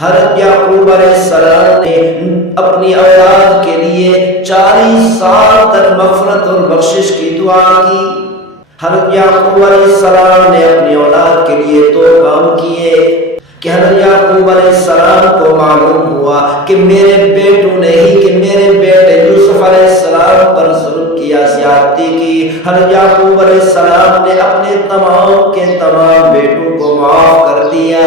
حضرت یعقوب علیہ السلام نے اپنی اولاد کے لیے 40 سال تک مغفرت اور بخشش کی دعا کی۔ حضرت یعقوب علیہ السلام نے اپنی اولاد کے لیے 2 کام کیے کہ حضرت یعقوب علیہ السلام کو معلوم ہوا کہ میرے بیٹوں نے ہی کہ میرے بیٹے یوسف علیہ السلام پر ظلم کیا، زیادتی کی۔ حضرت یعقوب علیہ السلام نے اپنے تمام کے تمام بیٹوں کو معاف کر دیا۔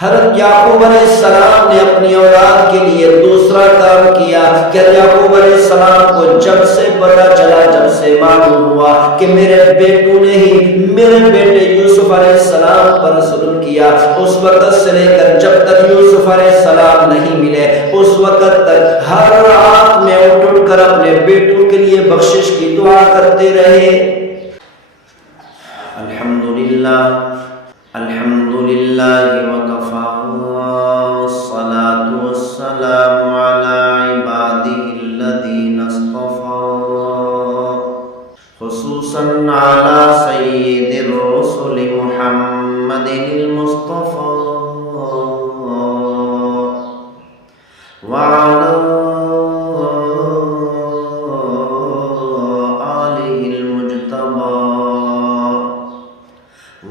حضرت یعقوب علیہ السلام نے اپنی اولاد کے لیے دوسرا کام کیا کہ حضرت یعقوب علیہ السلام کو جب سے پتہ چلا، جب سے معلوم ہوا کہ میرے بیٹوں نے ہی میرے بیٹے یوسف علیہ السلام پر ظلم کیا، اس وقت سے لے کر جب تک یوسف علیہ السلام نہیں ملے، اس وقت تک ہر رات میں اٹھ کر اپنے بیٹوں کے لیے بخشش کی دعا کرتے رہے۔ الحمدللہ الحمدللہ وکفی والصلاة والسلام علی عبادہ الذین اصطفی خصوصا علی سید الرسل محمد المصطفی وعلی آلہ المجتبی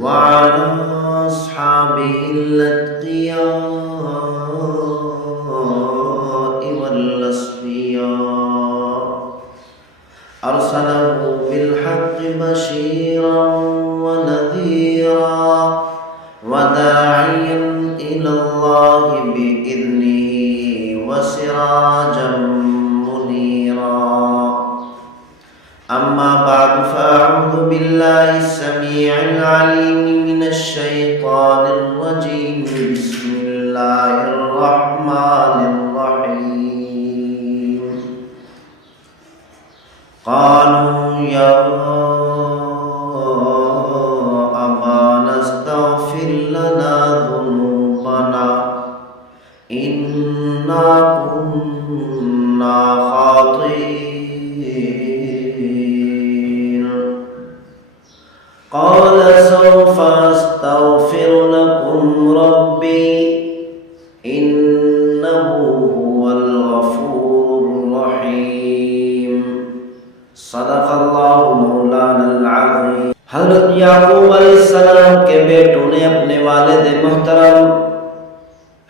وعلی أصحابه الأتقياء والأصفياء أرسله بالحق بشيرا ونذيرا وداعيا إلى الله بإذنه وسراجا منيرا أما بعد فأعوذ بالله السميع العليم من الشيطان الرجيم بسم الله الرحمن الرحيم قالوا يا أبانا استغفر لنا ذنوبنا إنا كنا خاطئين قال سوف أستغفر لكم ربي إنه هو الغفور الرحيم صدق اللہ مولانا العظیم۔ حضرت یعقوب علیہ السلام کے بیٹوں نے اپنے والد محترم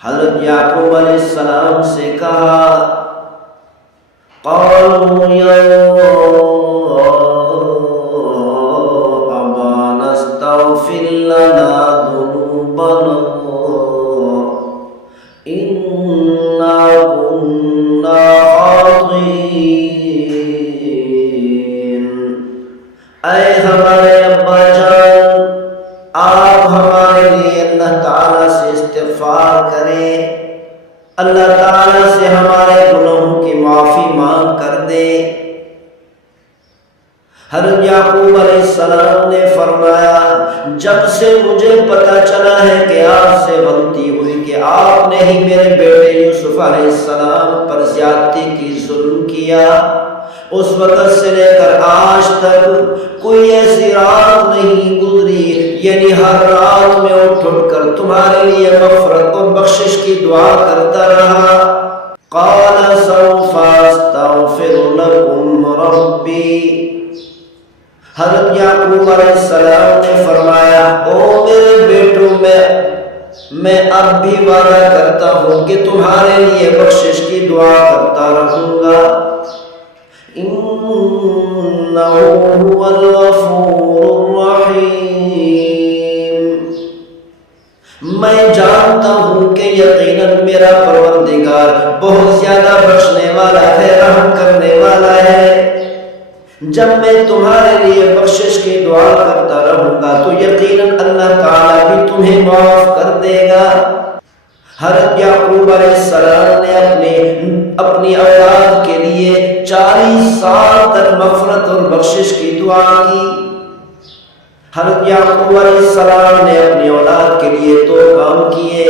حضرت یعقوب علیہ السلام سے کہا قالوا یا اغفر لنا ذنوبنا إنا كنا خاطئين۔ اے ہمارے ابا جان، آپ ہمارے لیے اللہ تعالیٰ سے استغفار کریں، اللہ تعالیٰ سے ہمارے گناہوں کی معافی مانگ کر دیں۔ حضرت یعقوب علیہ السلام نے فرمایا جب سے مجھے پتہ چلا ہے کہ آپ سے غلطی ہوئی کہ آپ نے ہی میرے بیٹے یوسف علیہ السلام پر زیادتی کی، ظلم کیا، اس وقت سے لے کر آج تک کوئی ایسی رات نہیں گزری، یعنی ہر رات میں اٹھ کر تمہارے لیے مغفرت اور بخشش کی دعا کرتا رہا۔ قال سوف استغفر لكم ربی، حضرت یعقوب علیہ السلام نے فرمایا او میرے بیٹوں، میں اب بھی وعدہ کرتا ہوں کہ تمہارے لیے بخشش کی دعا کرتا رہوں گا۔ انہ هو الغفور الرحیم، میں جانتا ہوں کہ یقیناً میرا پروردگار بہت زیادہ بخشنے والا ہے، رحم کرنے والا ہے۔ جب میں تمہارے لیے بخشش کی دعا کرتا رہوں گا تو یقیناً اللہ تعالیٰ بھی تمہیں معاف کر دے گا۔ حضرت یعقوب علیہ السلام نے اپنی اولاد کے لیے 40 سال تک مغفرت اور بخشش کی دعا کی۔ حضرت یعقوب علیہ السلام نے اپنی اولاد کے لیے 2 کام کیے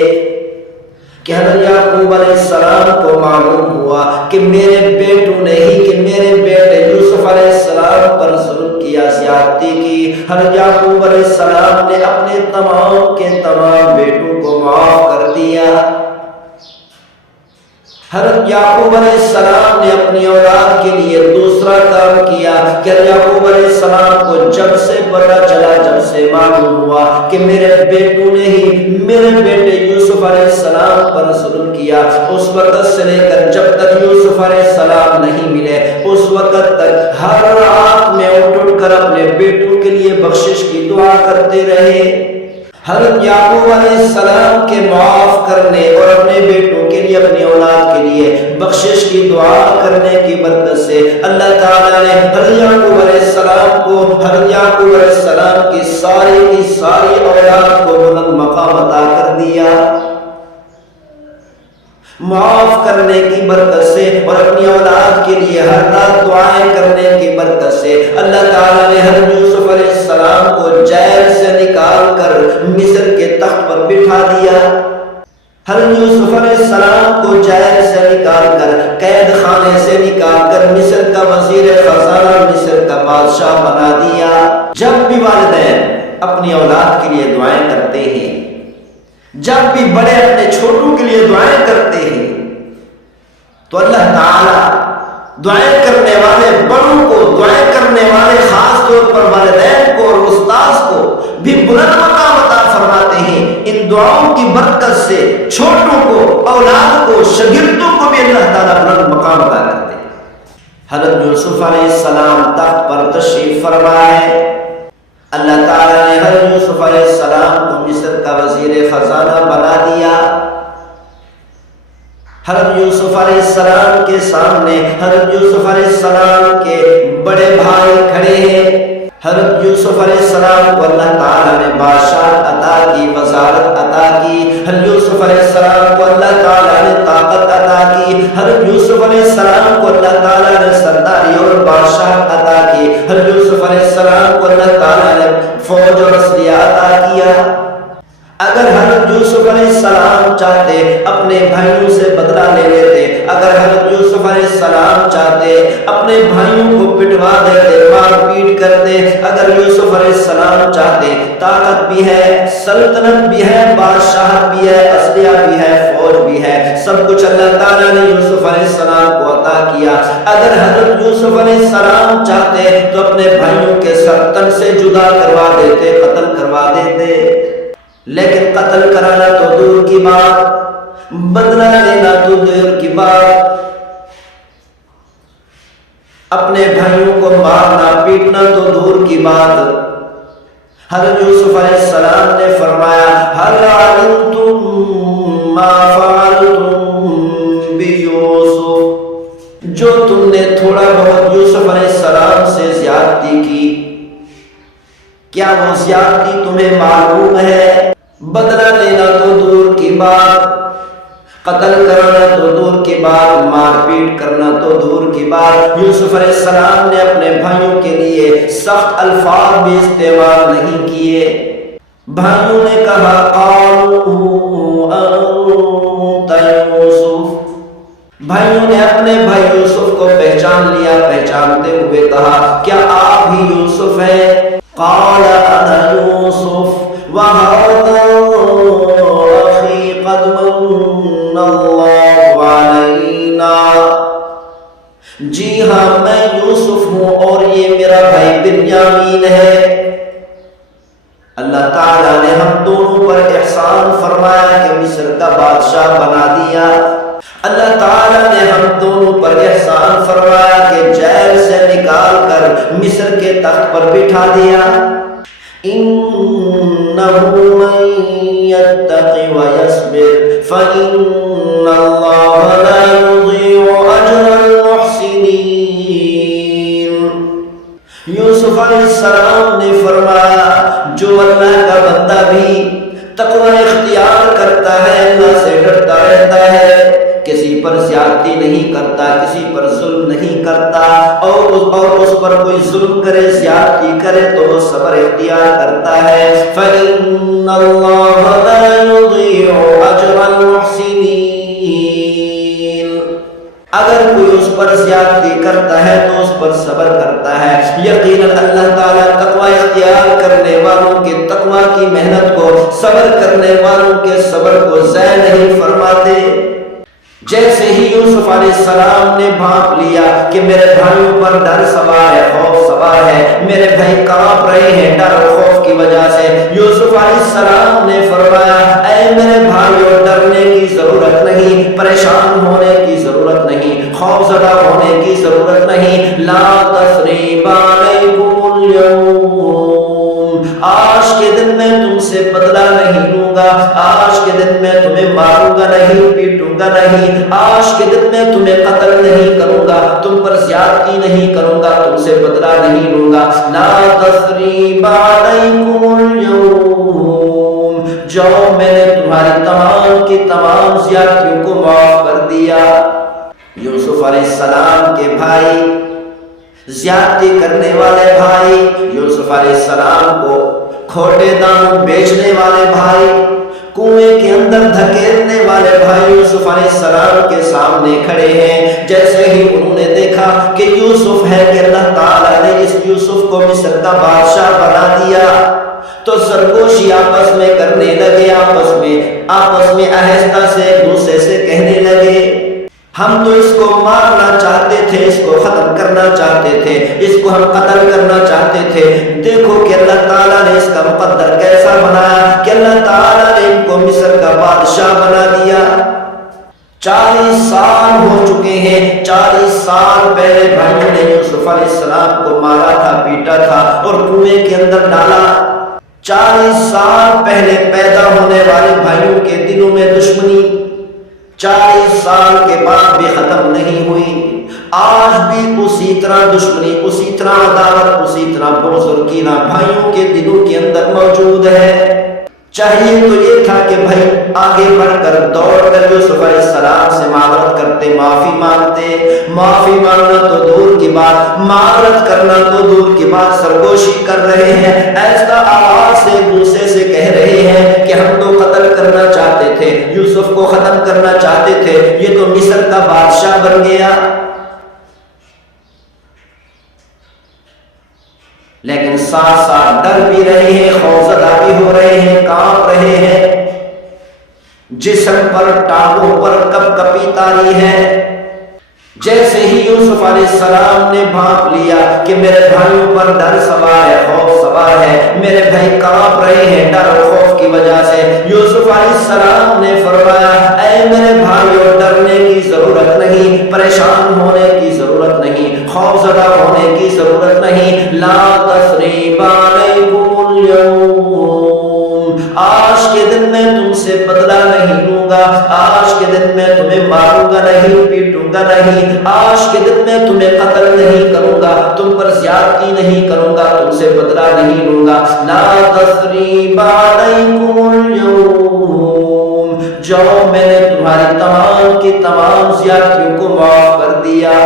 کہ حضرت یعقوب علیہ السلام کو معلوم ہوا کہ میرے بیٹوں نے ہی کہ میرے بیٹے یوسف علیہ السلام پر ظلم کیا، زیادتی کی۔ حضرت یعقوب علیہ السلام نے اپنے تمام کے تمام بیٹوں کو معاف کر دیا۔ حضرت یعقوب علیہ السلام نے اپنی اولاد کے لیے دوسرا کام کیا کہ یعقوب علیہ السلام کو جب سے پتہ چلا، جب سے معلوم ہوا کہ میرے بیٹوں نے ہی میرے بیٹے یوسف علیہ السلام پر ظلم کیا، اس وقت سے لے کر جب تک یوسف علیہ السلام نہیں ملے اس وقت تک ہر رات میں اٹھ کر اپنے بیٹوں کے لیے بخشش کی دعا کرتے رہے۔ حضرت یعقوب علیہ السلام کے معاف کرنے اور اپنے بیٹوں کے لیے، اپنی اولاد کے لیے بخشش کی دعا کرنے کی برکت سے اللہ تعالیٰ نے حضرت یعقوب علیہ السلام کو، حضرت یعقوب علیہ السلام کی ساری اولاد کو بلند مقام عطا کر دیا۔ معاف کرنے کی برکت سے اور اپنی اولاد کے لیے ہر رات دعائیں کرنے کی برکت سے اللہ تعالیٰ نے حضرت یوسف علیہ السلام کو جیل سے نکال کر مصر کے تخت پر بٹھا دیا۔ حضرت یوسف علیہ السلام کو جیل سے نکال کر، قید خانے سے نکال کر مصر کا وزیر خزانہ، مصر کا بادشاہ بنا دیا۔ جب بھی والدین اپنی اولاد کے لیے دعائیں کرتے ہیں، جب بھی بڑے اپنے چھوٹوں کے لیے دعائیں کرتے ہیں، تو اللہ تعالیٰ دعائیں کرنے والے بڑوں کو، دعائیں کرنے والے خاص طور پر والدین کو اور استاذ کو بھی بلند مقام عطا فرماتے ہیں۔ ان دعاؤں کی برکت سے چھوٹوں کو، اولاد کو، شاگردوں کو بھی اللہ تعالیٰ بلند مقام عطا کرتے ہیں۔ حضرت یوسف علیہ السلام تخت پر تشریف فرمائے، اللہ تعالیٰ نے حضرت یوسف علیہ السلام کو مصر کا وزیر خزانہ بنا دیا۔ حضرت یوسف علیہ السلام کے سامنے حضرت یوسف علیہ السلام کے بڑے بھائی کھڑے ہیں۔ حضرت یوسف علیہ السلام کو اللہ تعالیٰ نے بادشاہت عطا کی، وزارت عطا کی۔ حضرت یوسف علیہ السلام کو اللہ تعالیٰ نے طاقت عطا کی۔ حضرت یوسف علیہ السلام کو اللہ تعالیٰ نے سرداری اور بادشاہت عطا کی۔ حضرت یوسف علیہ السلام کو اللہ تعالیٰ نے فوج اور اسلحہ عطا کیا۔ اگر حضرت یوسف علیہ السلام چاہتے اپنے بھائیوں سے بدلہ لے لیتے، اگر حضرت یوسف علیہ السلام چاہتے اپنے بھائیوں کو پٹوا دیتے، مار پیٹ کرتے، اگر یوسف علیہ السلام چاہتے، طاقت بھی ہے، سلطنت بھی ہے، بادشاہت بھی ہے، اسلحہ بھی ہے، فوج بھی ہے، سب کچھ اللہ تعالیٰ نے یوسف علیہ السلام کو عطا کیا۔ اگر حضرت یوسف علیہ السلام چاہتے تو اپنے بھائیوں کے سر تن سے جدا کروا دیتے، قتل کروا دیتے، لیکن قتل کرانا تو دور کی بات، بدلہ لینا تو دور کی بات، اپنے بھائیوں کو مارنا پیٹنا تو دور کی بات۔ حضرت یوسف علیہ السلام نے فرمایا هل علمتم ما فعلتم بیوسف، جو تم نے تھوڑا بہت یوسف علیہ السلام سے زیادتی کی، کیا وہ زیادتی تمہیں معلوم ہے؟ بدلہ لینا تو دور کی بات، قتل کرنا تو دور کی بات، مار پیٹ کرنا تو دور کی بات۔ یوسف علیہ السلام نے اپنے بھائیوں کے لیے سخت الفاظ بھی استعمال نہیں کیے۔ بھائیوں نے کہا قالوا انت یوسف، بھائیوں نے اپنے بھائی یوسف کو پہچان لیا، پہچانتے ہوئے کہا کیا آپ ہی یوسف ہیں؟ قال انا یوسف وهذا اخي قد من الله علينا، جی ہاں میں یوسف ہوں اور یہ میرا بھائی بنیامین ہے۔ اللہ تعالیٰ نے ہم دونوں پر احسان فرمایا کہ مصر کا بادشاہ بنا دیا۔ اللہ تعالیٰ نے ہم دونوں پر احسان فرمایا کہ جیل سے نکال کر مصر کے تخت پر بٹھا دیا۔ إِنَّهُ مَن يَتَّقِ وَيَصْبِرْ فَإِنَّ اللَّهَ لَا يُضِيعُ أَجْرَ الْمُحْسِنِينَ۔ یوسف علیہ السلام نے فرمایا جو اللہ کا بندہ بھی تقوی اختیار کرتا ہے، اللہ سے ڈرتا رہتا ہے، کسی پر زیادتی نہیں کرتا، کسی پر ظلم نہیں کرتا، اور اس پر کوئی ظلم کرے، زیادتی کرے تو وہ صبر اختیار کرتا ہے۔ فَإِنَّ اللَّهَ لَا يُضِيعُ أَجْرَ الْمُحْسِنِينَ، اگر کوئی اس پر زیادتی کرتا ہے تو اس پر صبر کرتا ہے، یقیناً اللہ تعالیٰ تقوی اختیار کرنے والوں کے تقوی کی محنت کو، صبر کرنے والوں کے صبر کو ضائع نہیں فرماتے۔ جیسے ہی یوسف علیہ السلام نے بھانپ لیا کہ میرے بھائیوں پر ڈر سوار ہے، خوف سوار ہے، میرے بھائی کانپ رہے ہیں ڈر اور خوف کی وجہ سے، یوسف علیہ السلام نے فرمایا اے میرے بھائیوں، ڈرنے کی ضرورت نہیں، پریشان ہونے کی ضرورت نہیں، خوف زدہ ہونے کی ضرورت نہیں، لا تثریب علیکم اليوم، آج کے دن میں تم سے بدلہ نہیں لوں گا، آج کے دن میں تمہیں ماروں گا نہیں، پیٹوں گا نہیں، آج کے دن میں تمہیں قتل نہیں کروں گا، تم پر زیادتی نہیں کروں گا، تم سے بدلہ نہیں لوں گا، لا تثریب علیکم اليوم، جاؤ میں نے تمہاری تمام کی تمام زیادتیوں کو معاف کر دیا۔ یوسف علیہ السلام کے بھائی، زیادتی کرنے والے بھائی، یوسف علیہ السلام کو کھوٹے داموں بیچنے والے بھائی، کنویں کے اندر دھکیلنے والے بھائی یوسف علیہ السلام کے سامنے کھڑے ہیں۔ جیسے ہی انہوں نے دیکھا کہ یوسف ہے کہ اللہ تعالیٰ نے اس یوسف کو مصر کا بادشاہ بنا دیا، تو سرگوشی آپس میں کرنے لگے، آپس میں آہستہ سے ایک دوسرے سے کہنے لگے ہم تو اس کو مارنا چاہتے تھے، اس کو ختم کرنا چاہتے تھے، اس کو ہم قتل کرنا چاہتے تھے، دیکھو کہ اللہ تعالیٰ نے اس کا مقدر کیسا بنایا کہ اللہ تعالیٰ نے ان کو مصر کا بادشاہ بنا دیا۔ 40 سال ہو چکے ہیں، 40 سال پہلے بھائیوں نے یوسف علیہ السلام کو مارا تھا، پیٹا تھا اور کنویں کے اندر ڈالا۔ 40 سال پہلے پیدا ہونے والے بھائیوں کے دلوں میں دشمنی 40 سال کے بعد بھی ختم نہیں ہوئی، آج بھی اسی طرح دشمنی، اسی طرح عداوت، اسی طرح بغض اور کینہ بھائیوں کے دلوں کے اندر موجود ہے۔ چاہیے تو یہ تھا کہ بھائی آگے بڑھ کر دوڑ کر یوسف علیہ السلام سے معذرت کرتے، معافی مانگتے، معافی مانگنا تو دور کی بات، معذرت کرنا تو دور کی بات، سرگوشی کر رہے ہیں، ایسا آواز سے ایک دوسرے سے کہہ رہے ہیں کہ ہم تو قتل کرنا چاہتے تھے، یوسف کو ختم کرنا چاہتے تھے، یہ تو مصر کا بادشاہ بن گیا۔ لیکن ساتھ ساتھ ڈر بھی رہے ہیں، خوفزدہ بھی ہو رہے ہیں، کانپ رہے ہیں، جسم پر ٹانگوں پر کپ کپی تاری ہے۔ جیسے ہی یوسف علیہ السلام نے بھانپ لیا کہ میرے بھائیوں پر ڈر سوار ہے، خوف سوار ہے، میرے بھائی کانپ رہے ہیں ڈر اور خوف کی وجہ سے، یوسف علیہ السلام نے فرمایا اے میرے بھائیوں، ڈرنے کی ضرورت نہیں، پریشان ہونے کی ضرورت نہیں، خوف زدہ ہونے کی ضرورت نہیں، لا تثریب علیکم اليوم، آج کے دن میں تم سے بدلہ نہیں لوں گا، آج کے دن میں تمہیں ماروں گا نہیں، پیٹوں گا نہیں، آج کے دن میں تمہیں قتل نہیں کروں گا، تم پر زیادتی نہیں کروں گا، تم سے بدلہ نہیں لوں گا، لا تثریب علیکم اليوم، جاؤ میں نے تمہاری تمام کی تمام زیادتیوں کو معاف کر دیا۔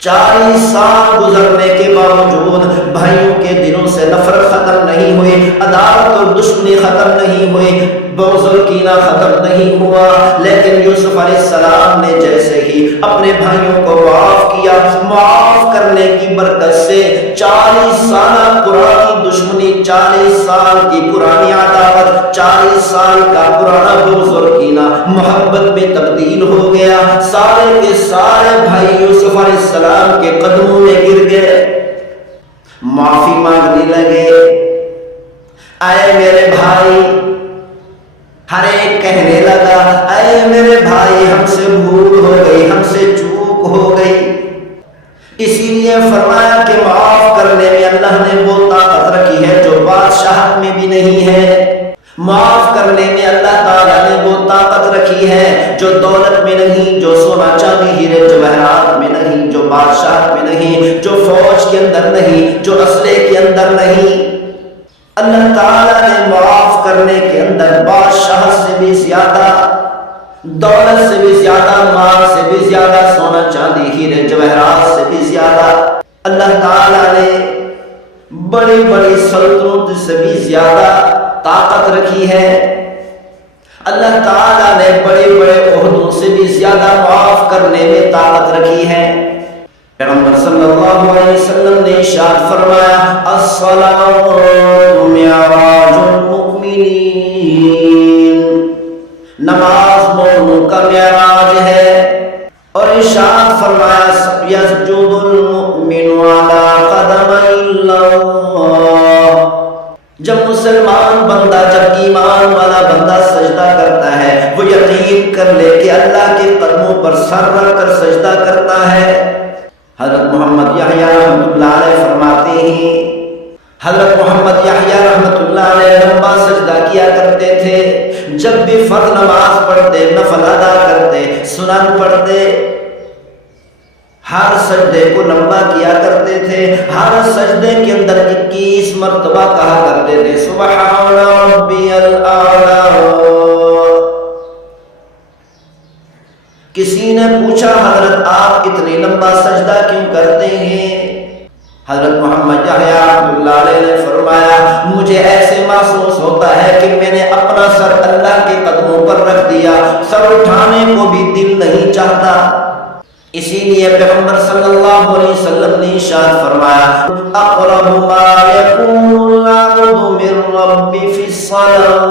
40 سال گزرنے کے باوجود بھائیوں کے دلوں سے نفرت ختم نہیں ہوئی، عداوت اور دشمنی ختم نہیں ہوئی، بغض اور کینہ ختم نہیں ہوا، لیکن یوسف علیہ السلام نے جیسے ہی اپنے بھائیوں کو معاف کیا، معاف کرنے کی برکت سے 40 سالہ پرانی دشمنی، 40 سال کی پرانی عداوت، 40 سال کا پرانا بغض اور کینہ محبت میں تبدیل ہو گیا۔ سارے کے سارے بھائی یوسف علیہ السلام کے قدموں میں گر گئے، معافی مانگنے لگے، اے میرے بھائی، ہر ایک کہنے لگا اے میرے بھائی ہم سے بھول ہو گئی، ہم سے چوک ہو گئی۔ اسی لیے فرمایا کہ معاف کرنے میں اللہ نے وہ طاقت رکھی ہے جو بادشاہت میں بھی نہیں ہے، معاف کرنے میں اللہ تعالیٰ نے وہ طاقت رکھی ہے جو دولت میں نہیں، جو سونا چاندی ہیرے جواہرات میں نہیں، جو بادشاہت میں نہیں، جو فوج کے اندر نہیں، جو اسلحے کے اندر نہیں۔ اللہ تعالیٰ نے معاف کرنے کے اندر بادشاہت سے بھی زیادہ، دولت سے بھی زیادہ، مال سے بھی زیادہ، سونا چاندی ہیرے جواہرات سے بھی زیادہ، اللہ تعالیٰ نے بڑی بڑی سلطنت سے بھی زیادہ طاقت رکھی ہے، اللہ تعالیٰ نے بڑے بڑے عہدوں سے بھی زیادہ معاف کرنے میں طاقت رکھی ہے۔ پیغمبر صلی اللہ علیہ وسلم نے ارشاد فرمایا الصلاۃ معراج المؤمنین، نماز قوم کا معراج ہے۔ اور ارشاد فرمایا یسجد المؤمن علی قدمی اللہ، جب مسلمان بندہ، جب ایمان والا بندہ سجدہ کرتا ہے وہ یقین کر لے کہ اللہ کے قدموں پر سر رکھ کر سجدہ کرتا ہے۔ حضرت محمد یحییٰ رحمۃ اللہ علیہ فرماتے ہیں، حضرت محمد یحییٰ رحمۃ اللہ علیہ لمبا سجدہ کیا کرتے تھے، جب بھی فرض نماز پڑھتے، نفل ادا کرتے، سنن پڑھتے، ہر سجدے کو لمبا کیا کرتے تھے، ہر سجدے کے اندر 21 مرتبہ کہا کرتے تھے سبحان ربی الاعلی۔ کسی نے پوچھا حضرت آپ اتنی لمبا سجدہ کیوں کرتے ہیں؟ حضرت محمد یحییٰ رحمۃ اللہ علیہ نے فرمایا مجھے ایسے محسوس ہوتا ہے کہ میں نے اپنا سر اللہ کے قدموں پر رکھ دیا، سر اٹھانے کو بھی دل نہیں چاہتا۔ اسی لیے پیغمبر صلی اللہ علیہ وسلم نے ارشاد فرمایا اقرب ما یکون العبد من ربہ فی الصلاۃ،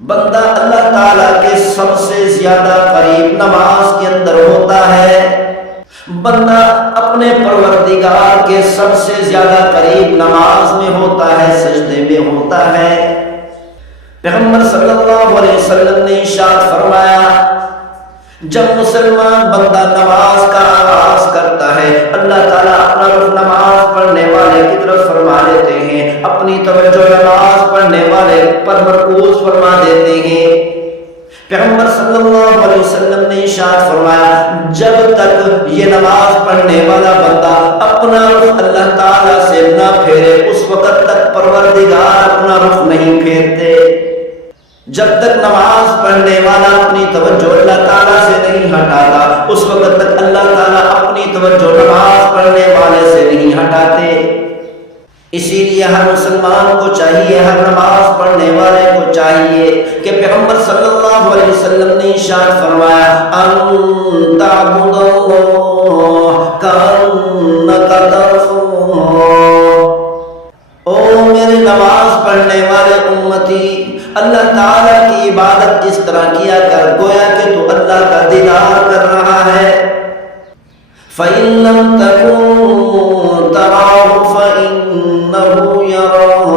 بندہ اللہ تعالیٰ کے سب سے زیادہ قریب نماز کے اندر ہوتا ہے، بندہ اپنے پروردگار کے سب سے زیادہ قریب نماز میں ہوتا ہے، سجدے میں ہوتا ہے۔ پیغمبر صلی اللہ علیہ وسلم نے ارشاد فرمایا جب مسلمان بندہ نماز کا آغاز کرتا ہے اللہ تعالیٰ اپنا رخ نماز پڑھنے والے کی طرف فرما دیتے ہیں، اپنی توجہ نماز پڑھنے والے پر مرکوز فرما دیتے ہیں۔ پیغمبر صلی اللہ علیہ وسلم نے ارشاد فرمایا جب تک یہ نماز پڑھنے والا بندہ اپنا رخ اللہ تعالیٰ سے نہ پھیرے اس وقت تک پروردگار اپنا رخ نہیں پھیرتے۔ جب تک نماز پڑھنے والا اپنی توجہ اللہ تعالیٰ سے نہیں ہٹاتا اس وقت تک اللہ تعالیٰ اپنی توجہ نماز پڑھنے والے سے نہیں ہٹاتے۔ اسی لیے ہر مسلمان کو چاہیے، ہر نماز پڑھنے والے کو چاہیے کہ پیغمبر صلی اللہ علیہ وسلم نے ارشاد فرمایا ان تعبد اللہ کأنک تراه، او میرے نماز پڑھنے والے امتی اللہ تعالیٰ کی عبادت اس طرح کیا کر گویا کہ تو اللہ کا دیدار کر رہا ہے۔ فَإِن لَّمْ تَكُن تَرَاهُ فَإِنَّهُ يَرَاكَ،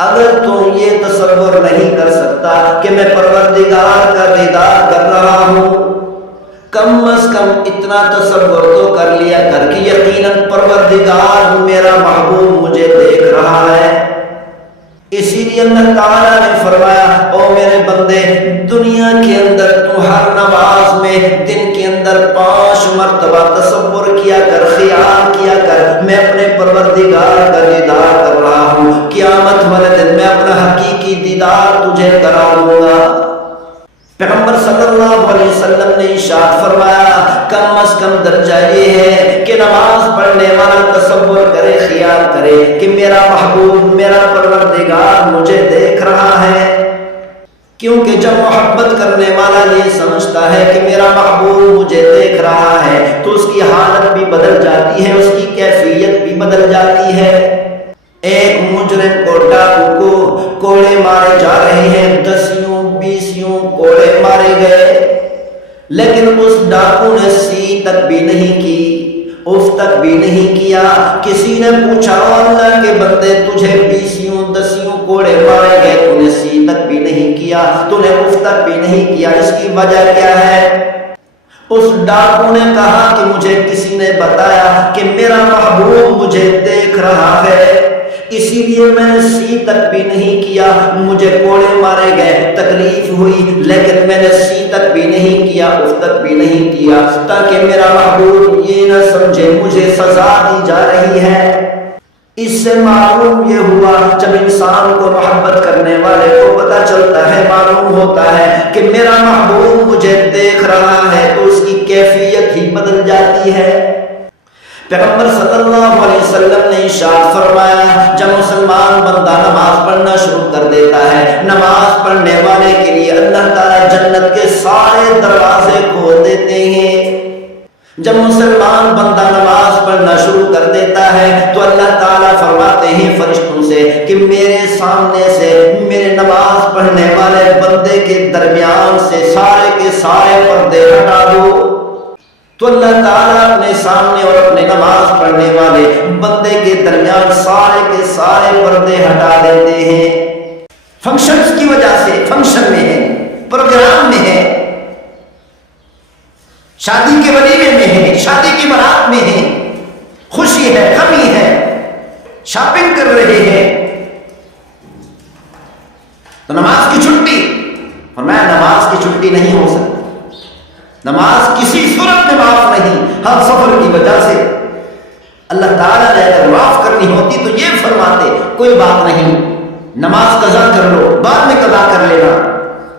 اگر تم یہ تصور نہیں کر سکتا کہ میں پروردگار کا دیدار کر رہا ہوں، کم از کم اتنا تصور تو کر لیا کر کہ یقیناً پروردگار میرا محبوب مجھے دیکھ رہا ہے۔ اسی لیے اللہ تعالیٰ نے فرمایا او میرے بندے دنیا کے اندر تو ہر نماز میں دن کے اندر 5 مرتبہ تصور کیا کر، خیال کیا کر میں اپنے پروردگار کا دیدار کر رہا ہوں، قیامت والے دن میں اپنا حقیقی دیدار تجھے کرا دوں گا۔ پیغمبر صلی اللہ علیہ وسلم نے ارشاد فرمایا کم از کم درجہ یہ ہے کہ نماز پڑھنے والا تصور کرے، خیال کرے کہ میرا محبوب، میرا پروردگار مجھے دیکھ رہا ہے، کیونکہ جب محبت کرنے والا یہ سمجھتا ہے کہ میرا محبوب مجھے دیکھ رہا ہے تو اس کی حالت بھی بدل جاتی ہے، اس کی کیفیت بھی بدل جاتی ہے۔ ایک مجرم کو، ڈاکو کو کوڑے مارے جا رہے ہیں، 10-20 کوڑے مارے گئے، لیکن اس ڈاکو نے سی تک بھی نہیں کی، اف تک بھی نہیں کیا۔ کسی نے پوچھا اللہ کے بندے تجھے 20 کوڑے مارے گئے، تو نے سی تک بھی نہیں کیا، تو نے اف تک بھی نہیں کیا، اس کی وجہ کیا ہے؟ اس ڈاکو نے کہا کہ مجھے کسی نے بتایا کہ میرا محبوب مجھے دیکھ رہا ہے، اسی لیے میں نے سی تک بھی نہیں کیا، مجھے کوڑے مارے گئے، تکلیف ہوئی، لیکن میں نے سی تک بھی نہیں کیا، اف تک بھی نہیں کیا، تاکہ میرا محبوب یہ نہ سمجھے مجھے سزا دی جا رہی ہے۔ اس سے معلوم یہ ہوا جب انسان کو محبت کرنے والے کو پتہ چلتا ہے، معلوم ہوتا ہے کہ میرا محبوب مجھے دیکھ رہا ہے تو اس کی کیفیت ہی بدل جاتی ہے۔ پیغمبر صلی اللہ علیہ وسلم نے ارشاد فرمایا جب مسلمان بندہ نماز پڑھنا شروع کر دیتا ہے، نماز پڑھنے والے کے لیے اللہ تعالیٰ جنت کے سارے دروازے کھول دیتے ہیں۔ جب مسلمان بندہ نماز پڑھنا شروع کر دیتا ہے تو اللہ تعالیٰ فرماتے ہیں فرشتوں سے کہ میرے سامنے سے میرے نماز پڑھنے والے بندے کے درمیان سے سارے کے سارے پردے ہٹا دو. تو اللہ تعالیٰ اپنے سامنے اور اپنے نماز پڑھنے والے بندے کے درمیان سارے کے سارے پردے ہٹا دیتے ہیں. فنکشنز کی وجہ سے، فنکشن میں ہے، پروگرام میں ہے، شادی کے ولیمے میں ہے، شادی کی بارات میں ہے، خوشی ہے، غمی ہے، شاپنگ کر رہے ہیں تو نماز کی چھٹی، فرمایا نماز کی چھٹی نہیں ہو سکتی. نماز کسی صورت میں معاف نہیں. ہر سفر کی وجہ سے اللہ تعالیٰ نے اگر معاف کرنی ہوتی تو یہ فرماتے کوئی بات نہیں، نماز قضا کر لو، بعد میں قضا کر لینا.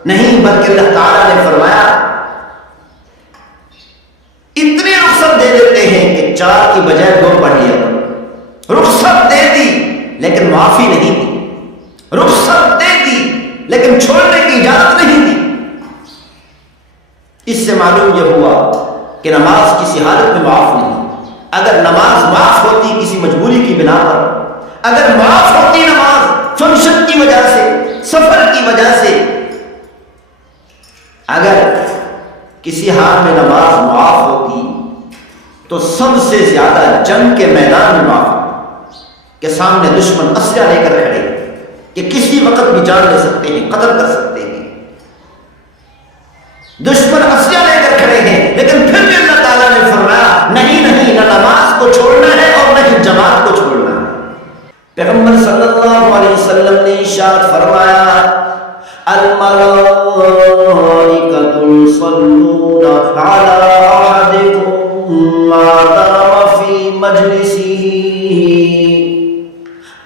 نہیں، بلکہ اللہ تعالیٰ نے فرمایا اتنے رخصت دے دیتے ہیں کہ 4 کی بجائے 2 پڑھ لیا. رخصت دے دی لیکن معافی نہیں دی، رخصت دے دی لیکن چھوڑنے کی اجازت نہیں دی. اس سے معلوم یہ ہوا کہ نماز کسی حالت میں معاف نہیں. اگر نماز معاف ہوتی کسی مجبوری کی بنا پر، اگر معاف ہوتی نماز فنکشن کی وجہ سے، سفر کی وجہ سے، اگر کسی حال میں نماز معاف ہوتی تو سب سے زیادہ جنگ کے میدان میں معاف ہوتی کہ سامنے دشمن اسلحہ لے کر کھڑے کہ کسی وقت بھی جان لے سکتے ہیں، قتل کر سکتے ہیں. دشمن اسلحہ لے کر کھڑے ہیں لیکن پھر بھی اللہ تعالیٰ نے فرمایا نہیں نہیں، نہ نماز کو چھوڑنا ہے اور نہ ہی جماعت کو چھوڑنا ہے. پیغمبر صلی اللہ علیہ وسلم نے ارشاد فرمایا الملائکۃ یصلون علی احدکم ما دام فی مجلسہ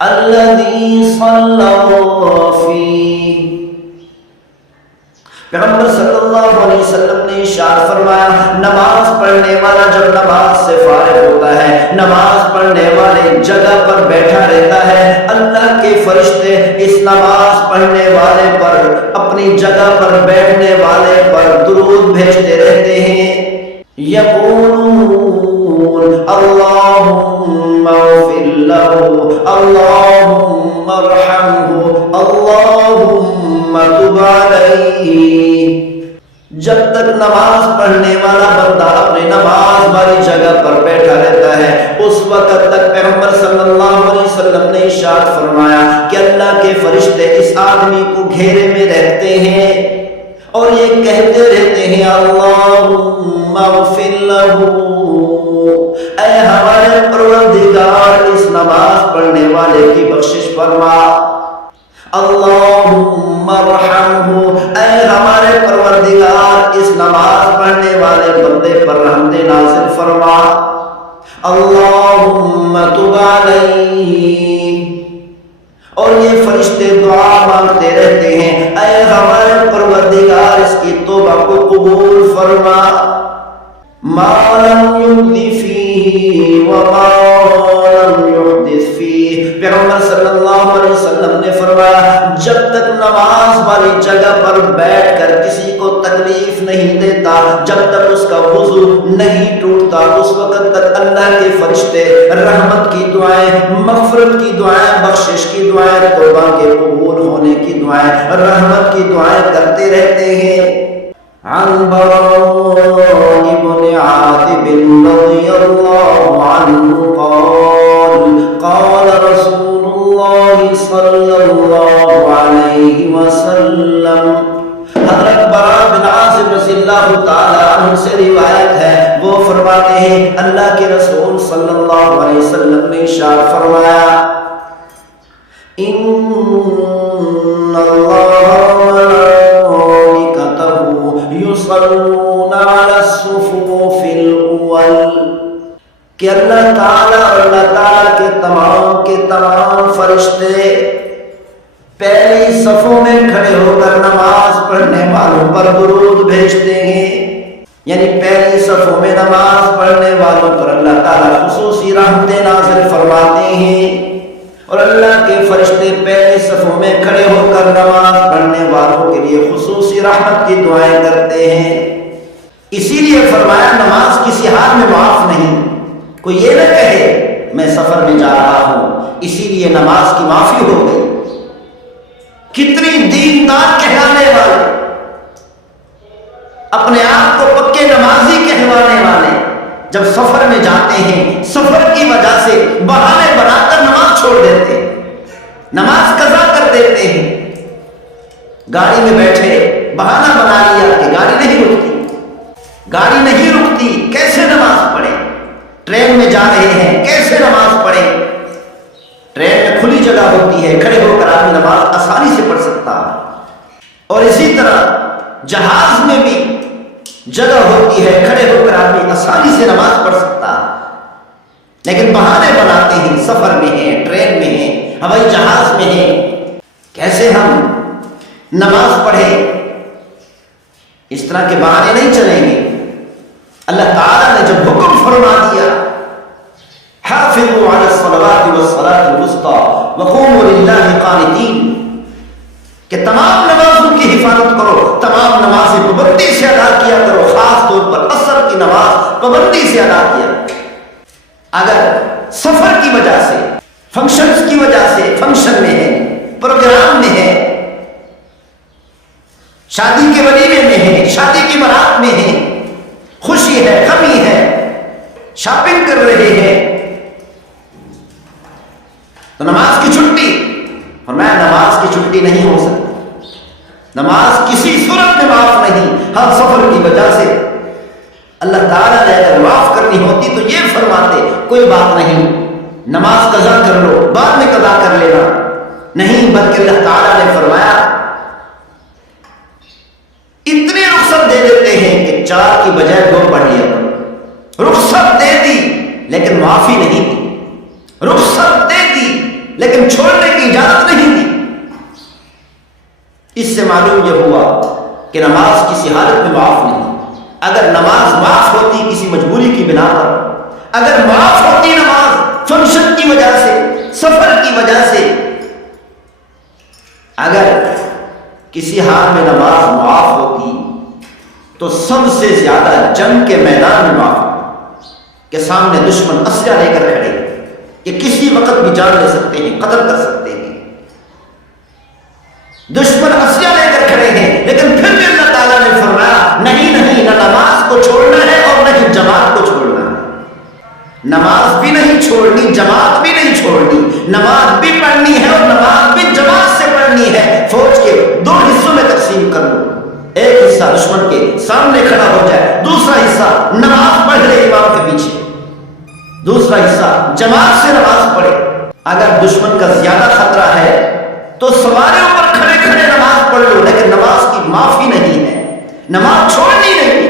الذی صلی فیہ. پیغمبر صلی اللہ علیہ وسلم نے ارشاد فرمایا نماز پڑھنے والا جب نماز سے فارغ ہوتا ہے، نماز پڑھنے والے جگہ پر بیٹھا رہتا ہے، اللہ کے فرشتے اس نماز پڑھنے والے پر، اپنی جگہ پر بیٹھنے والے پر درود بھیجتے رہتے ہیں. یقولون اللہم اغفر لہ، اللہم ارحمہ، اللہم تب علیہ. جب تک نماز پڑھنے والا بندہ اپنے نماز والی جگہ پر بیٹھا رہتا ہے اس وقت تک پیغمبر صلی اللہ علیہ وسلم نے ارشاد فرمایا کہ اللہ کے فرشتے اس آدمی کو گھیرے میں رہتے ہیں اور یہ کہتے رہتے ہیں اللہم اغفر لہ، اے ہمارے پروردگار اس نماز پڑھنے والے کی بخشش فرما. اللہم ارحمہ، اے ہمارے پروردگار اس نماز پڑھنے والے بندے پر رحمت نازل فرما. اللہم تب علیہ، اور یہ فرشتے دعا مانگتے رہتے ہیں اے ہمارے پروردگار اس کی توبہ کو قبول فرما. ما لم یغدی فیہ وما لم یحدث فیہ. پیغمبر صلی اللہ علیہ وسلم نے فرمایا جب تک نماز والی جگہ پر بیٹھ کر کسی کو تکلیف نہیں دیتا، جب تک اس کا وضو نہیں ٹوٹتا، اس وقت تک اللہ کے فرشتے رحمت کی دعائیں، مغفرت کی دعائیں، بخشش کی دعائیں، توبہ کے قبول ہونے کی دعائیں، رحمت کی دعائیں کرتے رہتے ہیں. عن براء بن عازب رضی اللہ عنہ قال قال رسول اللہ صلی اللہ علیہ وسلم. حضرت براء بن عازب رضی اللہ تعالی عنہ سے روایت ہے، وہ فرماتے ہیں اللہ کے رسول صلی اللہ علیہ وسلم نے ارشاد فرمایا ان یصلون علی الصفوف الاول، کہ اللہ تعالیٰ اور اللہ تعالیٰ کے تمام فرشتے پہلی صفوں میں کھڑے ہو کر نماز پڑھنے والوں پر درود بھیجتے ہیں. یعنی پہلی صفوں میں نماز پڑھنے والوں پر اللہ تعالیٰ خصوصی رحمتیں نازل فرماتے ہیں اور اللہ کے فرشتے پہلی صفوں میں کھڑے ہو کر نماز پڑھنے والوں کے لیے خصوصی رحمت کی دعائیں کرتے ہیں. اسی لیے فرمایا نماز کسی حال میں معاف نہیں. کوئی یہ نہ کہے میں سفر میں جا رہا ہوں اسی لیے نماز کی معافی ہو گئی۔ کتنی دیندار کہلانے والے، اپنے آپ کو پکے نمازی کہلوانے والے جب سفر میں جاتے ہیں سفر کی وجہ سے بہانے بنا کر نماز چھوڑ دیتے ہیں، نماز قضا کر دیتے ہیں۔ گاڑی میں بیٹھے بہانہ بنا لیا کہ گاڑی نہیں رکتی، کیسے نماز پڑھیں؟ ٹرین میں جا رہے ہیں کیسے نماز پڑھیں؟ ٹرین میں کھلی جگہ ہوتی ہے، کھڑے ہو کر آدمی نماز آسانی سے پڑھ سکتا ہے، اور اسی طرح جہاز میں بھی جگہ ہوتی ہے، کھڑے ہو کر آدمی آسانی سے نماز پڑھ سکتا ہے، لیکن بہانے بناتے ہیں، سفر میں ہیں، ٹرین میں ہیں، ہوائی جہاز میں ہیں، کیسے ہم نماز پڑھیں؟ اس طرح کے بہانے نہیں چلیں گے۔ اللہ تعالیٰ نے جب حکم فرما دیا حافظوا علی الصلوات والصلاة الوسطى وقوموا للہ قانتین کہ تمام نمازوں کی حفاظت کرو، تمام نمازیں پابندی سے ادا کیا کرو، خاص طور پر عصر کی نماز پابندی سے ادا کیا۔ اگر سفر کی وجہ سے، فنکشنز کی وجہ سے، فنکشن میں ہے، پروگرام میں ہے، شادی کے ولیمے میں ہے، شادی کی بارات میں ہے، خوشی ہے، غمی ہے، شاپنگ کر رہے ہیں، تو نماز کی چھٹی، فرمایا نماز کی چھٹی نہیں ہو سکتی، نماز کسی صورت میں معاف نہیں۔ ہر سفر کی وجہ سے اللہ تعالیٰ نے اگر معاف کرنی ہوتی تو یہ فرماتے کوئی بات نہیں، نماز قضا کر لو، بعد میں قضا کر لینا، نہیں، بلکہ اللہ تعالیٰ نے فرمایا اتنے رخصت دے دیتے ہیں کہ 4 کی بجائے 2 پڑھ لیا۔ رخصت دے دی لیکن معافی نہیں دی، رخصت دے دی لیکن چھوڑنے کی اجازت نہیں دی۔ اس سے معلوم یہ ہوا کہ نماز کسی حالت میں معاف نہیں۔ اگر نماز معاف ہوتی کسی مجبوری کی بنا پر، اگر معاف ہوتی نماز فنکشن کی وجہ سے، سفر کی وجہ سے، اگر کسی حال میں نماز معاف ہوتی تو سب سے زیادہ جنگ کے میدان میں معاف ہوتی کہ سامنے دشمن اسلحہ لے کر کھڑے کہ کسی وقت بھی جان لے سکتے ہیں، قتل کر سکتے ہیں، دشمن اسلحہ لے کر کھڑے ہیں، لیکن پھر بھی اللہ تعالیٰ نے فرمایا نہیں نہیں، نہ نماز کو چھوڑنا ہے اور نہ ہی جماعت کو چھوڑنا ہے۔ نماز بھی نہیں چھوڑنی، جماعت بھی نہیں چھوڑنی، نماز بھی پڑھنی ہے اور نماز بھی جماعت سے پڑھنی ہے۔ فوج کے 2 حصوں میں تقسیم کر لو، ایک حصہ دشمن کے سامنے کھڑا ہو جائے، دوسرا حصہ نماز پڑھ لے امام کے پیچھے، دوسرا حصہ جماعت سے نماز پڑھے۔ اگر دشمن کا زیادہ خطرہ ہے تو سواروں پر کھڑے کھڑے نماز پڑھ لو، لیکن نماز کی معافی نہیں ہے، نماز چھوڑنی نہیں۔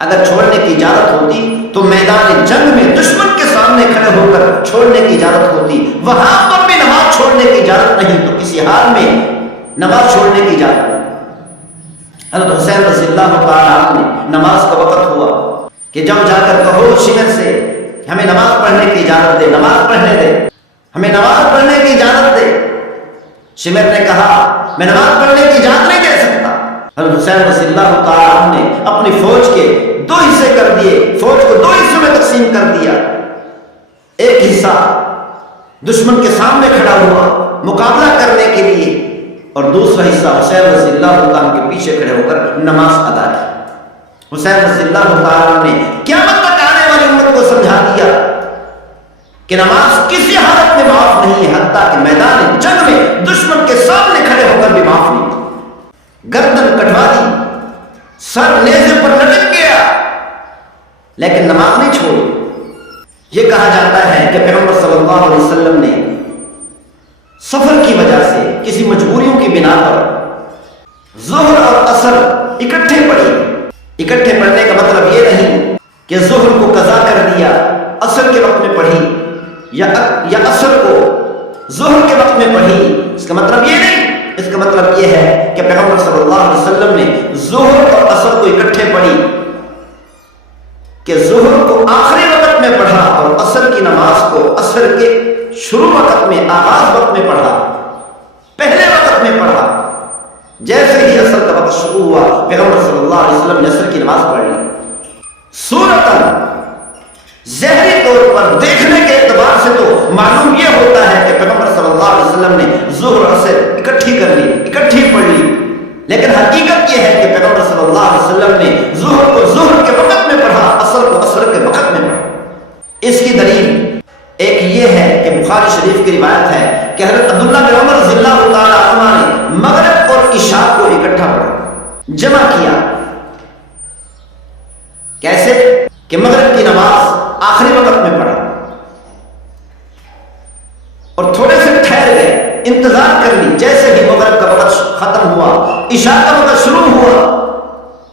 اگر چھوڑنے کی اجازت ہوتی تو میدان جنگ میں دشمن کے سامنے کھڑے ہو کر چھوڑنے کی اجازت ہوتی، وہاں پر بھی نماز چھوڑنے کی اجازت نہیں، تو کسی حال میں نماز چھوڑنے کی اجازت نہیں۔ حضرت حسین رضی اللہ تعالیٰ عنہ نے نماز کا وقت ہوا کہ جب جا کر کہو شمر سے ہمیں نماز پڑھنے کی اجازت دے، نماز پڑھنے دے، ہمیں نماز پڑھنے کی اجازت دے۔ شمر نے کہا میں نماز پڑھنے کی اجازت نہیں دے سکتا۔ حضرت حسین رضی اللہ تعالیٰ عنہ نے اپنی فوج کے 2 حصے کر دیے، فوج کو 2 حصوں میں تقسیم کر دیا۔ ایک حصہ دشمن کے سامنے کھڑا ہوا مقابلہ کرنے کے لیے، اور دوسرا حصہ حسین رضی اللہ تعالیٰ کے پیچھے کھڑے ہو کر نماز ادا کی۔ حسین رضی اللہ تعالیٰ نے قیامت تک آنے والی امت کو سمجھا دیا کہ نماز کسی حالت میں معاف نہیں ہے، حتیٰ کہ میدان جنگ میں دشمن کے سامنے کھڑے ہو کر بھی معاف نہیں۔ گردن کٹوا دی، سر نیزے پر لٹک گیا، لیکن نماز نہیں چھوڑی۔ یہ کہا جاتا ہے کہ پیغمبر صلی اللہ علیہ وسلم نے سفر کی وجہ سے کسی مجبوریوں کی بنا پر ظہر اور عصر اکٹھے پڑھی۔ اکٹھے پڑھنے کا مطلب یہ نہیں کہ ظہر کو قضا کر دیا عصر کے وقت میں پڑھی، یا عصر کو ظہر کے وقت میں پڑھی، اس کا مطلب یہ نہیں۔ اس کا مطلب یہ ہے کہ پیغمبر صلی اللہ علیہ وسلم نے ظہر اور عصر کو اکٹھے پڑھی، کہ ظہر کو آخری وقت میں پڑھا اور عصر کی نماز کو عصر کے شروع وقت میں، آغاز وقت میں پڑھا، پہلے وقت میں پڑھا۔ جیسے ہی عصر کا وقت شروع ہوا پیغمبر صلی اللہ علیہ وسلم نے عصر کی نماز پڑھ لی۔ ظاہری طور پر دیکھنے کے اعتبار سے تو معلوم یہ ہوتا ہے کہ پیغمبر صلی اللہ علیہ وسلم نے ظہر عصر اکٹھی کر لی، اکٹھی پڑھ لی، لیکن حقیقت یہ ہے کہ پیغمبر صلی اللہ علیہ وسلم نے ظہر کو ظہر کے وقت میں پڑھا، عصر کو عصر کے وقت میں پڑھا۔ اس کی دلیل ایک یہ ہے کہ بخاری شریف کی روایت ہے کہ حضرت عبداللہ بن عمر رضی اللہ تعالیٰ عنہ نے مغرب اور عشاء کو اکٹھا پڑھا، جمع کیا۔ کیسے کہ مغرب کی نماز آخری وقت میں پڑھا اور تھوڑے سے ٹھہر گئے، انتظار کر لی، جیسے ہی مغرب کا وقت ختم ہوا، عشاء کا وقت شروع ہوا،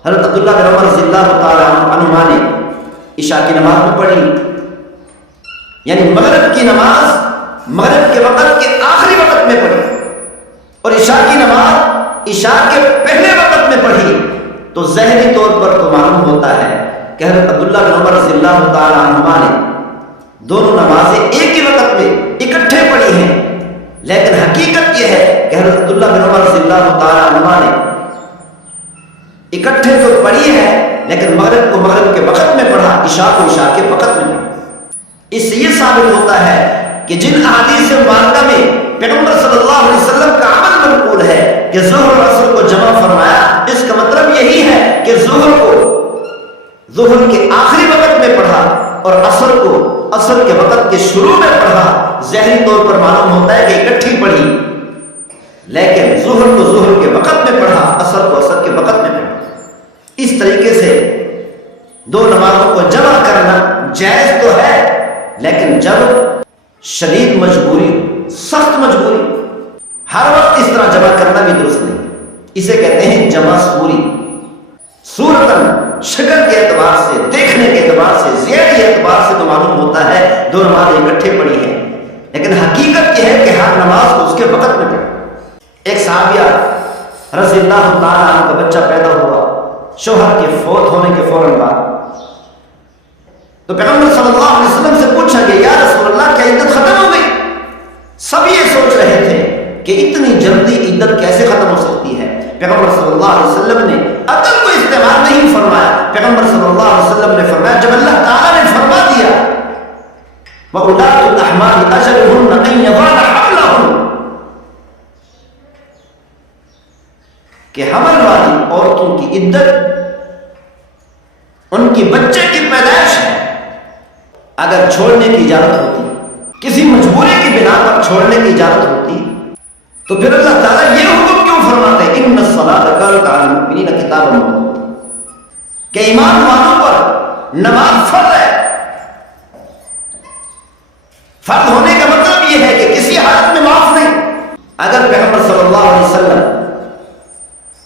حضرت عبداللہ بن عمر رضی اللہ تعالیٰ عنہ نے عشاء کی نماز میں پڑھی، یعنی مغرب کی نماز مغرب کے وقت کے آخری وقت میں پڑھی اور عشاء کی نماز عشاء کے پہلے وقت میں پڑھی، تو ظاہری طور پر تو معلوم ہوتا ہے کہ حضرت عبداللہ بن عمر رضی اللہ تعالیٰ عنہ نے دونوں نمازیں ایک ہی وقت میں اکٹھے پڑھی ہیں، لیکن حقیقت یہ ہے کہ حضرت عبداللہ بن عمر رضی اللہ تعالیٰ عنہ نے اکٹھے تو پڑھی ہے لیکن مغرب کو مغرب کے وقت میں پڑھا، عشاء کو عشاء کے وقت میں پڑھا۔ اس سے یہ ثابت ہوتا ہے کہ جن احادیث مبارکہ میں پیغمبر صلی اللہ علیہ وسلم کا عمل منقول ہے کہ ظہر اور عصر کو جمع فرمایا، اس کا مطلب یہی ہے کہ ظہر کو ظہر کے آخری وقت میں پڑھا اور عصر کو عصر کے وقت کے شروع میں پڑھا۔ ظاہری طور پر معلوم ہوتا ہے کہ اکٹھی پڑھی، لیکن ظہر کو ظہر کے وقت میں پڑھا، عصر کو عصر کے وقت میں پڑھا۔ اس طریقے سے دو نمازوں کو جمع کرنا جائز تو ہے، لیکن جب شدید مجبوری، سخت مجبوری، ہر وقت اس طرح جمع کرنا بھی درست نہیں۔ اسے کہتے ہیں جمع سوری، صورتاً شکل کے اعتبار سے، دیکھنے کے اعتبار سے، ظاہری اعتبار سے تو معلوم ہوتا ہے دو نمازیں اکٹھے پڑھی ہیں، لیکن حقیقت یہ ہے کہ ہر نماز کو اس کے وقت میں پڑھی۔ ایک صحابیہ رضی اللہ تعالیٰ عنہ کا بچہ پیدا ہوا شوہر کے فوت ہونے کے فوراً بعد، تو پیغمبر صلی اللہ علیہ وسلم سے پوچھا کہ یا رسول اللہ کیا عدت ختم ہو گئی؟ سب یہ سوچ رہے تھے کہ اتنی جلدی عدت کیسے ختم ہو سکتی ہے۔ پیغمبر صلی اللہ علیہ وسلم نے عقل کو استعمال نہیں فرمایا، پیغمبر صلی اللہ علیہ وسلم نے فرمایا جب اللہ تعالیٰ نے فرما دیا وَأُولَاتُ الْأَحْمَالِ أَجَلُهُنَّ أَن يَضَعْنَ حَمْلَهُنَّ، کہ حمل والی عورتوں کی عدت ان کی بچے کی پیدائش ہے۔ اگر چھوڑنے کی اجازت ہوتی، کسی مجبوری کی بنا پر چھوڑنے کی اجازت ہوتی، تو پھر اللہ تعالیٰ یہ حکم کیوں فرماتے ہیں اِنَّ الصَّلَاةَ كَانَتْ عَلَى الْمُؤْمِنِينَ كِتَابًا مَّوْقُوتًا، کہ ایمان والوں پر نماز فرض ہے۔ فرض ہونے کا مطلب یہ ہے کہ کسی حالت میں معاف نہیں۔ اگر پیغمبر صلی اللہ علیہ وسلم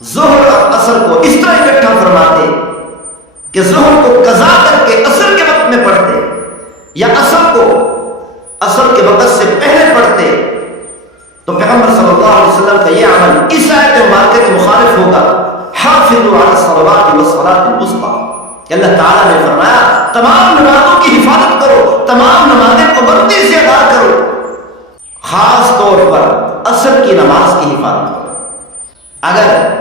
ظہر اور عصر کو اس طرح اکٹھا فرماتے کہ ظہر کو قضا کر کے عصر کے وقت میں پڑھتے یا عصر کو عصر کے وقت سے پہلے پڑھتے، تو پیغمبر صلی اللہ علیہ وسلم کا یہ عمل اس آیت مبارکہ کے مخالف ہوگا، حافظوا علی الصلوات والصلاۃ الوسطی، کہ اللہ تعالیٰ نے فرمایا تمام نمازوں کی حفاظت کرو، تمام نمازیں پابندی سے ادا کرو، خاص طور پر عصر کی نماز کی حفاظت کرو۔ اگر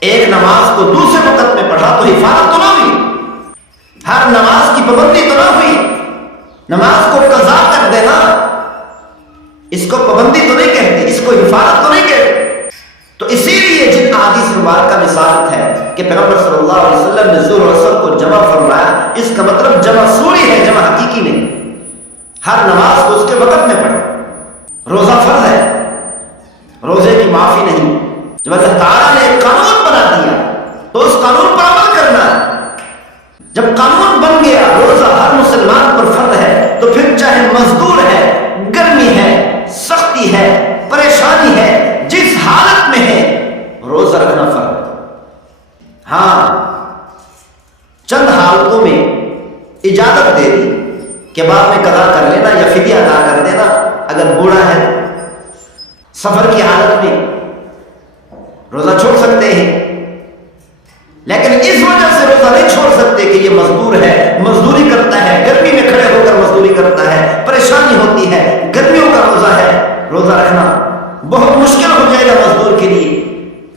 ایک نماز کو دوسرے وقت میں پڑھا تو حفاظت تو نہ ہوئی، ہر نماز کی پابندی تو نہ ہوئی، نماز کو قضا کر دینا اس کو پابندی تو نہیں کہتے، اس کو حفاظت تو نہیں کہتے۔ تو اسی لیے جن احادیث مبارکہ میں ثابت ہے کہ پیغمبر صلی اللہ علیہ وسلم نے ظہر و عصر کو جمع فرمایا، اس کا مطلب جمع سوری ہے، جمع حقیقی نہیں۔ ہر نماز کو اس کے وقت میں پڑھو۔ روزہ فرض ہے، روزے کی معافی نہیں۔ جب اللہ تعالیٰ نے ایک قانون بنا دیا تو اس قانون پر عمل کرنا ہے۔ جب قانون بن گیا روزہ ہر مسلمان پر فرض ہے، تو پھر چاہے مزدور ہے، گرمی ہے، سختی ہے، پریشانی ہے، جس حالت میں ہے روزہ رکھنا فرض ہے۔ ہاں چند حالتوں میں اجازت دے دی کہ بعد میں قضا کر لینا یا فدیہ ادا کر دینا، اگر بوڑھا ہے، سفر کی حالت میں روزہ چھوڑ سکتے ہیں، لیکن اس وجہ سے روزہ نہیں چھوڑ سکتے کہ یہ مزدور ہے، مزدوری کرتا ہے، گرمی میں کھڑے ہو کر مزدوری کرتا ہے، پریشانی ہوتی ہے، گرمیوں کا روزہ ہے، روزہ رکھنا بہت مشکل ہو جائے گا مزدور کے لیے۔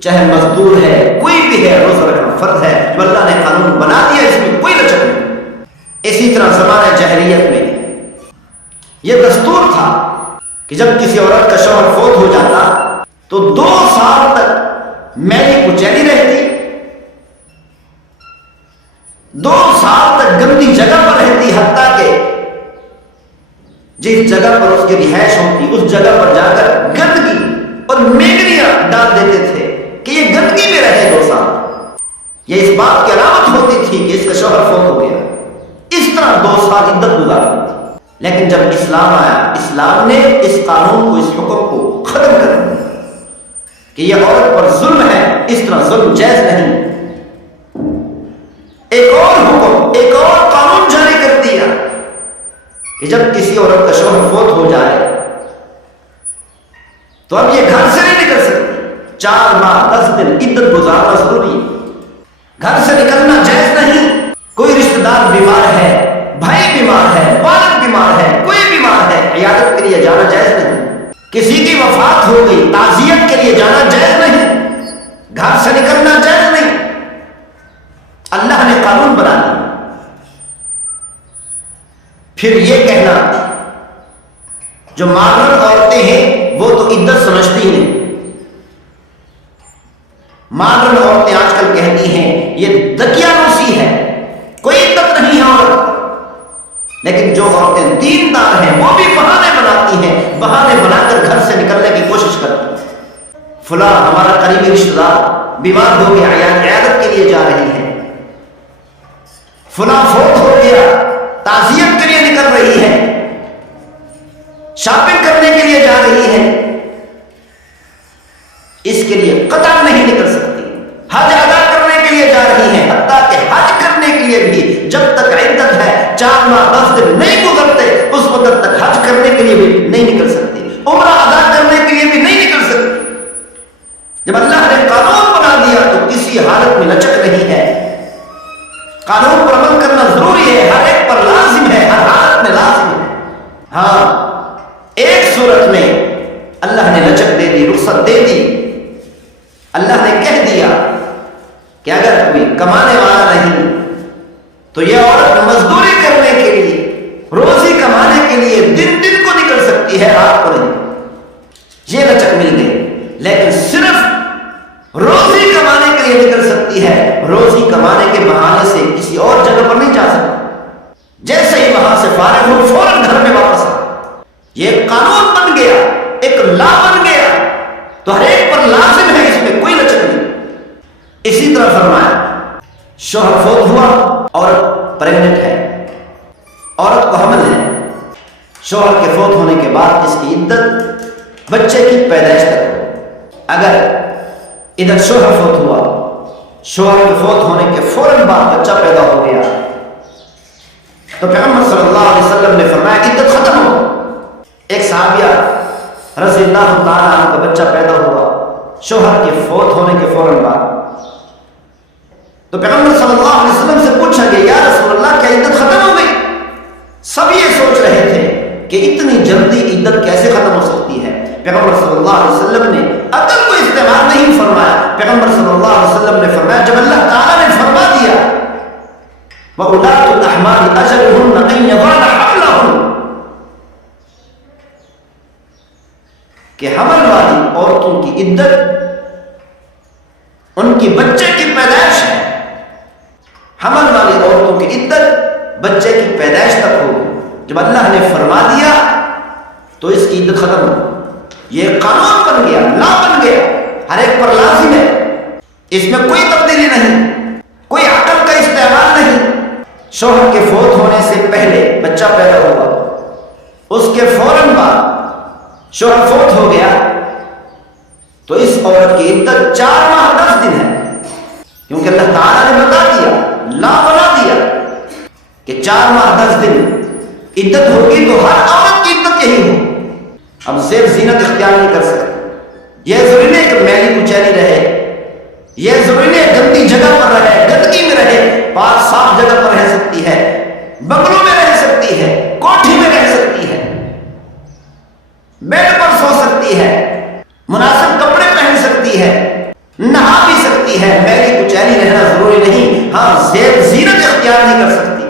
چاہے مزدور ہے، کوئی بھی ہے، روزہ رکھنا فرض ہے۔ جو اللہ نے قانون بنا دیا اس میں کوئی لچک نہیں۔ اسی طرح زمانہ جاہلیت میں یہ دستور تھا کہ جب کسی عورت کا شوہر فوت ہو جاتا تو 2 سال تک میلی کچیلی رہتی، 2 سال تک گندی جگہ پر رہتی، حتیٰ کہ جس جگہ پر اس کی رہائش ہوتی اس جگہ پر جا کر گندگی اور میگنیاں ڈال دیتے تھے کہ یہ گندگی میں رہے 2 سال۔ یہ اس بات کی علامت ہوتی تھی کہ اس کا شوہر فوت ہو گیا۔ اس طرح 2 سال عدت گزارتی تھی۔ لیکن جب اسلام آیا، اسلام نے اس قانون کو، اس حکم کو ختم کر دیا کہ یہ عورت پر ظلم ہے، اس طرح ظلم جائز نہیں۔ ایک اور حکم، ایک اور قانون جاری کر دیا کہ جب کسی عورت کا شوہر فوت ہو جائے تو اب یہ گھر سے نہیں نکل سکتی، 4 ماہ 10 دن عدت گزارنا ضروری ہے۔ گھر سے نکلنا جائز نہیں۔ کوئی رشتہ دار بیمار ہے، بھائی بیمار ہے، والد بیمار ہے، کوئی بیمار ہے، عیادت کے لیے جانا جائز نہیں۔ کسی کی وفات ہو گئی، تعزیت کے لیے جانا جائز نہیں، گھر سے نکلنا جائز نہیں۔ اللہ نے قانون بنا دیا۔ پھر یہ کہنا جو مادر عورتیں ہیں وہ تو عدت سمجھتی ہیں، مادر عورتیں آج کل کہتی ہیں یہ دقیانوسی ہے، کوئی عدت نہیں ہے عورت۔ لیکن جو عورتیں دیندار ہیں وہ بھی بہانے بناتی ہیں، بہانے بنا کر گھر سے نکلنے کی کوشش کرتی ہیں۔ فلاں ہمارا قریبی رشتہ دار بیمار ہو گیا، عیادت کے لیے جا رہی ہے، فلاں فوت ہو گیا، تعزیت کے لیے نکل رہی ہے، شاپنگ کرنے کے لیے جا رہی ہے، اس کے لیے قطعا نہیں نکل سکتی۔ حج ادا کرنے کے لیے جا رہی ہے، حتیٰ کہ حج کرنے کے لیے بھی جب تک عدت ہے 4 ماہ 10 دن نہیں گزرتے اس وقت تک حج کرنے کے لیے بھی نہیں نکل سکتی، عمرہ ادا کرنے کے لیے بھی نہیں نکل سکتی۔ جب اللہ نے قانون بنا دیا تو کسی حالت میں لچک نہیں ہے، قانون پر عمل کرنا ضروری ہے، ہر ایک پر لازم ہے، ہر حالت میں لازم ہے۔ ہاں ایک صورت میں اللہ نے لچک دے دی، رخصت دے دی۔ اللہ نے کہہ دیا کہ اگر کوئی کمانے والا نہیں تو یہ عورت مزدوری کرنے کے لیے، روزی کمانے کے لیے دن دن کو نکل سکتی ہے، رات کو نہیں۔ یہ لچک مل گئی، لیکن صرف روزی کمانے کے لیے نکل سکتی ہے، روزی کمانے کے بہانے سے کسی اور جگہ پر نہیں جا سکتی۔ جیسے ہی وہاں سے فارغ ہو فوراً گھر میں واپس آ۔ یہ ایک قانون بن گیا، ایک لا بن گیا، تو ہر ایک پر لازم ہے، اس میں کوئی لچک نہیں۔ اسی طرح فرمایا شوہر فوت ہوا، عورت پریگننٹ ہے، عورت کو حمل ہے، شوہر کے فوت ہونے کے بعد اس کی عدت بچے کی پیدائش تک ہو۔ اگر ادھر شوہر فوت ہوا، شوہر کے فوت ہونے کے فوراً بعد بچہ پیدا ہو گیا تو پیغمبر صلی اللہ علیہ وسلم نے فرمایا عدت ختم ہو۔ ایک صحابیہ رضی اللہ تعالیٰ عنہ کا بچہ پیدا ہوا شوہر کے فوت ہونے کے فوراً بعد، تو پیغمبر صلی اللہ علیہ وسلم سے پوچھا کہ یا رسول اللہ کیا عدت ختم ہو گئی؟ سب یہ سوچ رہے تھے کہ اتنی جلدی عدت کیسے ختم ہو سکتی ہے۔ پیغمبر صلی اللہ علیہ وسلم نے عقل کو استعمال نہیں فرمایا، پیغمبر صلی اللہ علیہ وسلم نے فرمایا جب اللہ تعالیٰ نے فرما دیا وَأُولَاتُ الْأَحْمَالِ أَجَلُهُنَّ أَن يَضَعْنَ حَمْلَهُنَّ، کہ حمل والی عورتوں کی عدت ان کی بچے کی پیدائش ہے، حمل والی عورتوں کی عدت بچے کی پیدائش تک ہوگی۔ جب اللہ نے فرما دیا تو اس کی عدت ختم ہو، یہ قانون بن گیا، لا بن گیا، ہر ایک پر لازم ہے، اس میں کوئی تبدیلی نہیں، کوئی عقل کا استعمال نہیں۔ شوہر کے فوت ہونے سے پہلے بچہ پیدا ہوا، اس کے فوراً بعد شوہر فوت ہو گیا تو اس عورت کی عدت 4 ماہ 10 دن ہے، کیونکہ اللہ تعالیٰ نے بتا دیا، لا بنا دیا کہ 4 ماہ 10 دن عدت ہوگی، تو ہر عورت کی عدت یہی ہو۔ اب زیر زینت اختیار نہیں کر سکتے، یہ ضروری نہیں کہ میلی کچیلی رہے، یہ ضروری نہیں گندی جگہ پر رہے، گندگی میں رہے، پاک صاف جگہ پر رہ سکتی ہے، بنگلوں میں رہ سکتی ہے، کوٹھی میں رہ سکتی ہے، بیڈ پر سو سکتی ہے، مناسب کپڑے پہن سکتی ہے، نہا بھی سکتی ہے، میلی کچیلی رہنا ضروری نہیں۔ ہاں زیر زینت اختیار نہیں کر سکتی،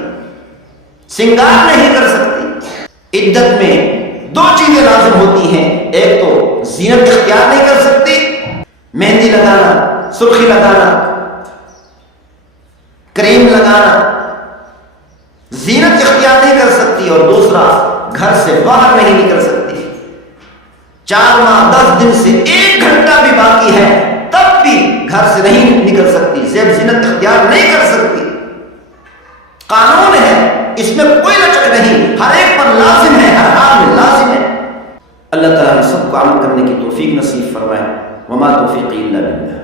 سنگار نہیں کر سکتی۔ عدت میں دو چیزیں لازم ہوتی ہیں، ایک تو زینت اختیار نہیں کر سکتی، مہندی لگانا، سرخی لگانا، کریم لگانا، زینت اختیار نہیں کر سکتی، اور دوسرا گھر سے باہر نہیں نکل سکتی۔ 4 ماہ 10 دن سے 1 گھنٹہ بھی باقی ہے تب بھی گھر سے نہیں نکل سکتی، زیب زینت اختیار نہیں کر سکتی۔ قانون ہے، اس میں کوئی لچک نہیں، ہر ایک پر لازم ہے، ہر حال میں لازم ہے۔ اللہ تعالیٰ ہم سب کو عمل کرنے کی توفیق نصیب فرمائے۔ وما توفیقی الا باللہ۔